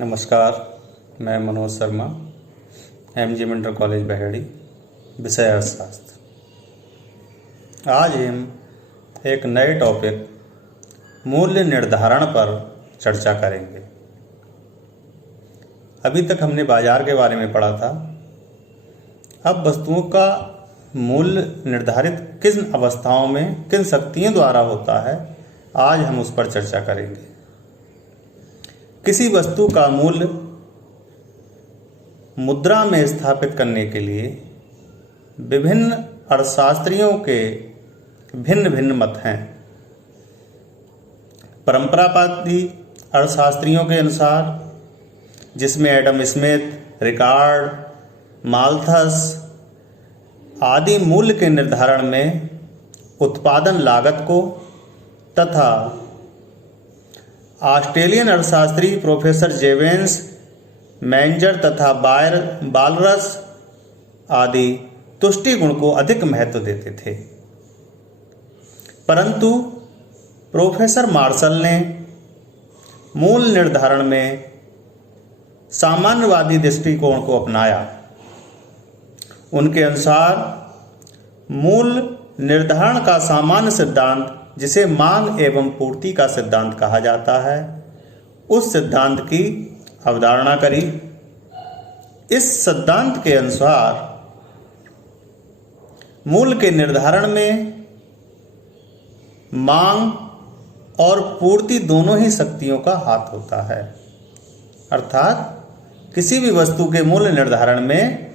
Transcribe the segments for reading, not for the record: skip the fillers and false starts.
नमस्कार, मैं Manoj Sharma, MG inter college Baheri, विषय अर्थशास्त्र। आज हम एक नए टॉपिक मूल्य निर्धारण पर चर्चा करेंगे। अभी तक हमने बाजार के बारे में पढ़ा था। अब वस्तुओं का मूल्य निर्धारित किन अवस्थाओं में किन शक्तियों द्वारा होता है, आज हम उस पर चर्चा करेंगे। किसी वस्तु का मूल्य मुद्रा में स्थापित करने के लिए विभिन्न अर्थशास्त्रियों के भिन्न भिन्न मत हैं। परंपरावादी अर्थशास्त्रियों के अनुसार, जिसमें एडम स्मिथ, रिकार्ड, माल्थस आदि मूल्य के निर्धारण में उत्पादन लागत को तथा ऑस्ट्रेलियन अर्थशास्त्री प्रोफेसर जेवेंस, मैंजर तथा बालरस आदि तुष्टि गुण को अधिक महत्व देते थे। परंतु प्रोफेसर मार्शल ने मूल्य निर्धारण में सामान्यवादी दृष्टिकोण को अपनाया। उनके अनुसार मूल्य निर्धारण का सामान्य सिद्धांत, जिसे मांग एवं पूर्ति का सिद्धांत कहा जाता है, उस सिद्धांत की अवधारणा करी। इस सिद्धांत के अनुसार मूल्य के निर्धारण में मांग और पूर्ति दोनों ही शक्तियों का हाथ होता है। अर्थात किसी भी वस्तु के मूल्य निर्धारण में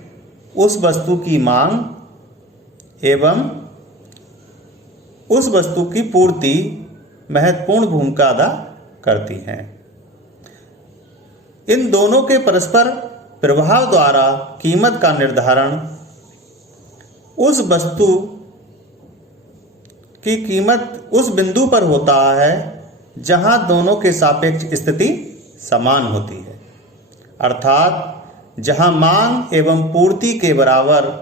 उस वस्तु की मांग एवं उस वस्तु की पूर्ति महत्वपूर्ण भूमिका अदा करती हैं। इन दोनों के परस्पर प्रभाव द्वारा कीमत का निर्धारण उस वस्तु की कीमत उस बिंदु पर होता है जहां दोनों के सापेक्ष स्थिति समान होती है। अर्थात जहां मांग एवं पूर्ति के बराबर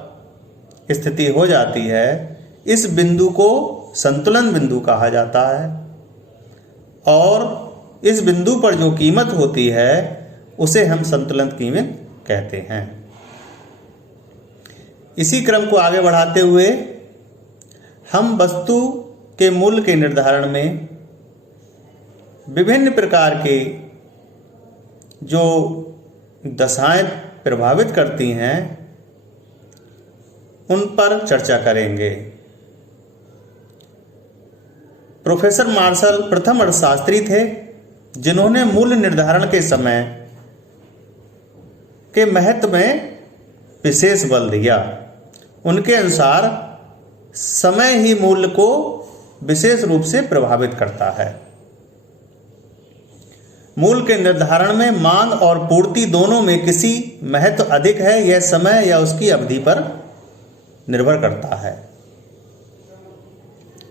स्थिति हो जाती है, इस बिंदु को संतुलन बिंदु कहा जाता है। और इस बिंदु पर जो कीमत होती है उसे हम संतुलन कीमत कहते हैं। इसी क्रम को आगे बढ़ाते हुए हम वस्तु के मूल्य के निर्धारण में विभिन्न प्रकार के जो दशाएं प्रभावित करती हैं उन पर चर्चा करेंगे। प्रोफेसर मार्शल प्रथम अर्थशास्त्री थे जिन्होंने मूल्य निर्धारण के समय के महत्व में विशेष बल दिया। उनके अनुसार समय ही मूल्य को विशेष रूप से प्रभावित करता है। मूल्य के निर्धारण में मांग और पूर्ति दोनों में किसी महत्व अधिक है, यह समय या उसकी अवधि पर निर्भर करता है।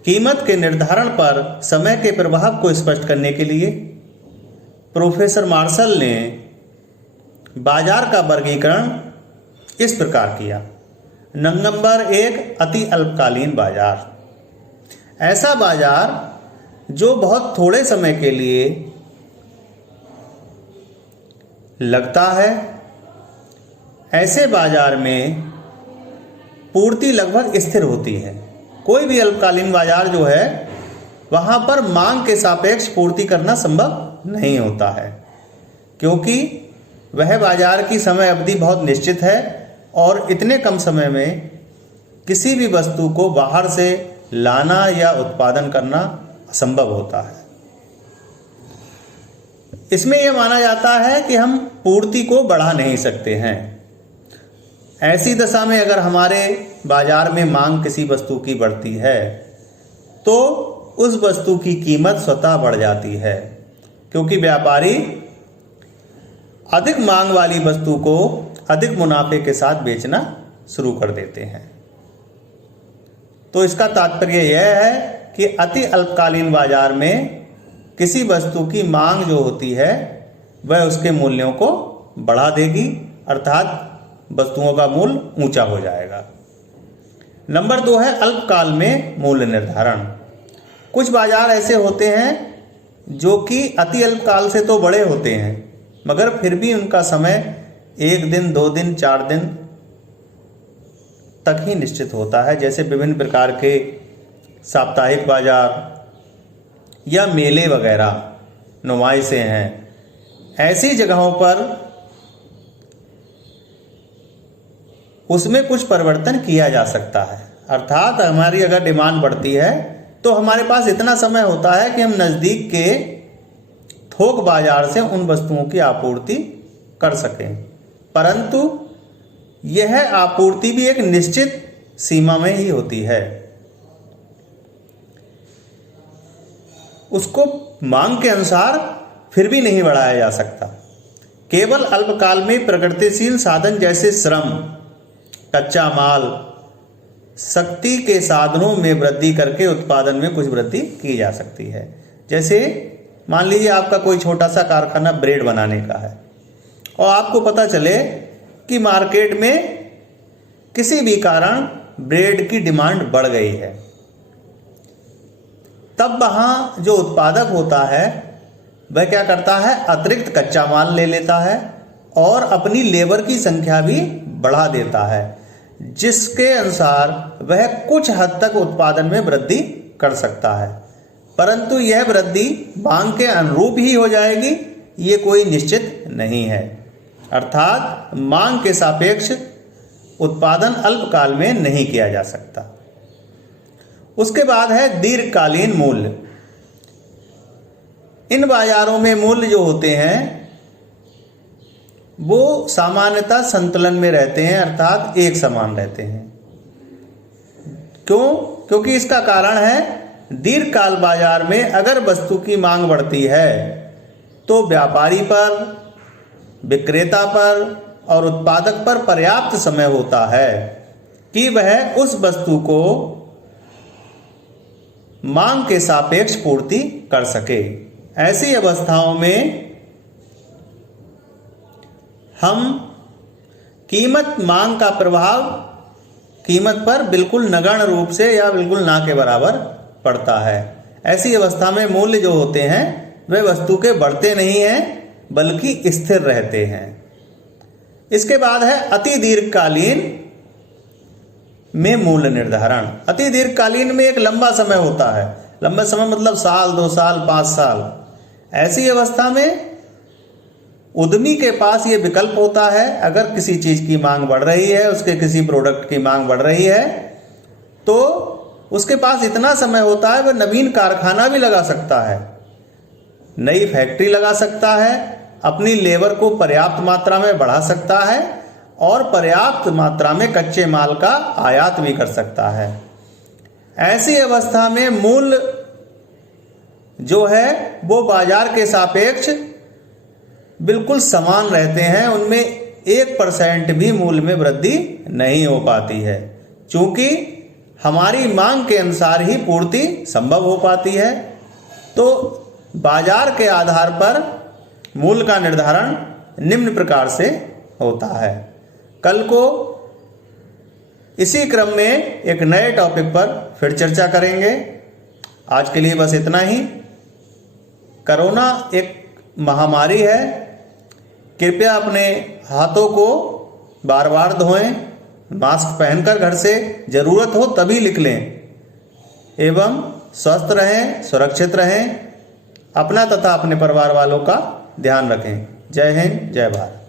कीमत के निर्धारण पर समय के प्रभाव को स्पष्ट करने के लिए प्रोफेसर मार्शल ने बाजार का वर्गीकरण इस प्रकार किया। नंबर 1, अति अल्पकालीन बाजार। ऐसा बाजार जो बहुत थोड़े समय के लिए लगता है। ऐसे बाजार में पूर्ति लगभग स्थिर होती है। कोई भी अल्पकालीन बाजार जो है वहाँ पर मांग के सापेक्ष पूर्ति करना संभव नहीं होता है, क्योंकि वह बाजार की समय अवधि बहुत निश्चित है और इतने कम समय में किसी भी वस्तु को बाहर से लाना या उत्पादन करना असंभव होता है। इसमें यह माना जाता है कि हम पूर्ति को बढ़ा नहीं सकते हैं। ऐसी दशा में अगर हमारे बाजार में मांग किसी वस्तु की बढ़ती है तो उस वस्तु की कीमत स्वतः बढ़ जाती है, क्योंकि व्यापारी अधिक मांग वाली वस्तु को अधिक मुनाफे के साथ बेचना शुरू कर देते हैं। तो इसका तात्पर्य यह है कि अति अल्पकालीन बाजार में किसी वस्तु की मांग जो होती है वह उसके मूल्यों को बढ़ा देगी, अर्थात वस्तुओं का मूल्य ऊंचा हो जाएगा। नंबर 2 है अल्पकाल में मूल्य निर्धारण। कुछ बाजार ऐसे होते हैं जो कि अति अल्पकाल से तो बड़े होते हैं, मगर फिर भी उनका समय 1 दिन, 2 दिन, 4 दिन तक ही निश्चित होता है। जैसे विभिन्न प्रकार के साप्ताहिक बाजार या मेले वगैरह, नुमाइशें हैं, ऐसी जगहों पर उसमें कुछ परिवर्तन किया जा सकता है। अर्थात हमारी अगर डिमांड बढ़ती है तो हमारे पास इतना समय होता है कि हम नज़दीक के थोक बाजार से उन वस्तुओं की आपूर्ति कर सकें, परंतु यह आपूर्ति भी एक निश्चित सीमा में ही होती है। उसको मांग के अनुसार फिर भी नहीं बढ़ाया जा सकता। केवल अल्पकाल में प्रगतिशील साधन जैसे श्रम, कच्चा माल, शक्ति के साधनों में वृद्धि करके उत्पादन में कुछ वृद्धि की जा सकती है। जैसे मान लीजिए आपका कोई छोटा सा कारखाना ब्रेड बनाने का है और आपको पता चले कि मार्केट में किसी भी कारण ब्रेड की डिमांड बढ़ गई है, तब वहाँ जो उत्पादक होता है वह क्या करता है, अतिरिक्त कच्चा माल ले लेता है और अपनी लेबर की संख्या भी बढ़ा देता है, जिसके अनुसार वह कुछ हद तक उत्पादन में वृद्धि कर सकता है, परंतु यह वृद्धि मांग के अनुरूप ही हो जाएगी, ये कोई निश्चित नहीं है। अर्थात मांग के सापेक्ष उत्पादन अल्पकाल में नहीं किया जा सकता। उसके बाद है दीर्घकालीन मूल्य। इन बाजारों में मूल्य जो होते हैं वो सामान्यतः संतुलन में रहते हैं, अर्थात एक समान रहते हैं। क्यों? क्योंकि इसका कारण है दीर्घकाल बाजार में अगर वस्तु की मांग बढ़ती है तो व्यापारी पर, विक्रेता पर और उत्पादक पर पर्याप्त समय होता है कि वह उस वस्तु को मांग के सापेक्ष पूर्ति कर सके। ऐसी अवस्थाओं में हम कीमत मांग का प्रभाव कीमत पर बिल्कुल नगण्य रूप से या बिल्कुल ना के बराबर पड़ता है। ऐसी अवस्था में मूल्य जो होते हैं वे वस्तु के बढ़ते नहीं हैं बल्कि स्थिर रहते हैं। इसके बाद है अति दीर्घकालीन में मूल्य निर्धारण। अति दीर्घकालीन में एक लंबा समय होता है, लंबा समय मतलब साल, 2 साल, 5 साल। ऐसी अवस्था में उद्यमी के पास ये विकल्प होता है, अगर किसी चीज़ की मांग बढ़ रही है, उसके किसी प्रोडक्ट की मांग बढ़ रही है, तो उसके पास इतना समय होता है वह नवीन कारखाना भी लगा सकता है, नई फैक्ट्री लगा सकता है, अपनी लेबर को पर्याप्त मात्रा में बढ़ा सकता है और पर्याप्त मात्रा में कच्चे माल का आयात भी कर सकता है। ऐसी अवस्था में मूल्य जो है वो बाजार के सापेक्ष बिल्कुल समान रहते हैं, उनमें 1% भी मूल्य में वृद्धि नहीं हो पाती है, क्योंकि हमारी मांग के अनुसार ही पूर्ति संभव हो पाती है। तो बाजार के आधार पर मूल्य का निर्धारण निम्न प्रकार से होता है। कल को इसी क्रम में एक नए टॉपिक पर फिर चर्चा करेंगे। आज के लिए बस इतना ही। कोरोना एक महामारी है, कृपया अपने हाथों को बार बार धोएं, मास्क पहनकर घर से जरूरत हो तभी निकलें एवं स्वस्थ रहें, सुरक्षित रहें, अपना तथा अपने परिवार वालों का ध्यान रखें। जय हिंद, जय भारत।